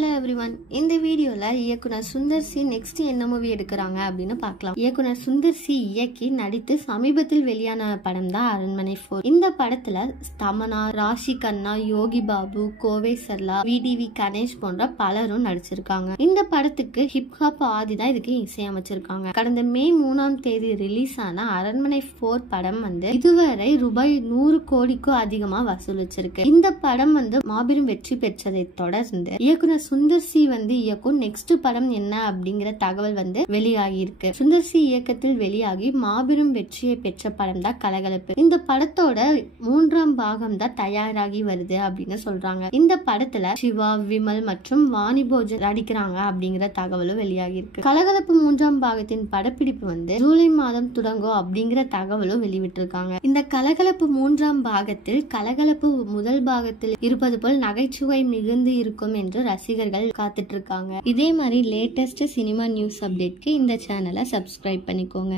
Hello everyone, இந்த வீடியோல இயக்குனர் சுந்தர் சி நெக்ஸ்ட் என்ன மூவி எடுக்கிறாங்க அப்படின்னு பார்க்கலாம். இயக்குனர் சுந்தர் சி இயக்கி நடித்து சமீபத்தில் வெளியான படம் தான் அரண்மனை 4. இந்த படத்துல தமன்னா, ராஷி கண்ணா, யோகி பாபு, கோவை சர்லா, விடிவி கணேஷ் போன்ற பலரும் நடிச்சிருக்காங்க. இந்த படத்துக்கு ஹிப்ஹாப் ஆதி தான் இதுக்கு இசையமைச்சிருக்காங்க. கடந்த மே 3 ரிலீஸ் ஆன அரண்மனை 4 படம் இதுவரை ரூபாய் 100 கோடிக்கும் அதிகமா வசூலிச்சிருக்கு. இந்த படம் மாபெரும் வெற்றி பெற்றதை தொடர்ந்து இயக்குனர் சுந்தர் சி இயக்கும் நெக்ஸ்ட் படம் என்ன அப்படிங்கிற தகவல் வெளியாகி இருக்கு. சுந்தர் சி இயக்கத்தில் வெளியாகி மாபெரும் வெற்றியை பெற்ற படம் தான் கலகலப்பு. இந்த படத்தோட 3ஆம் பாகம் தான் தயாராகி வருது அப்படின்னு சொல்றாங்க. இந்த படத்துல சிவா, விமல் மற்றும் வாணி போஜன் நடிக்கிறாங்க அப்படிங்கிற தகவலும் வெளியாகி இருக்கு. கலகலப்பு 3ஆம் பாகத்தின் படப்பிடிப்பு ஜூலை மாதம் தொடங்கும் அப்படிங்கிற தகவலும் வெளிவிட்டிருக்காங்க. இந்த கலகலப்பு 3ஆம் பாகத்தில் கலகலப்பு முதல் பாகத்தில் இருப்பது போல் நகைச்சுவை மிகுந்து இருக்கும் என்று ரசிகர்கள் காத்துட்டு இருக்காங்க. இதே மாதிரி லேட்டஸ்ட் சினிமா நியூஸ் அப்டேட்க்கு இந்த சேனலை சப்ஸ்கிரைப் பண்ணிக்கோங்க.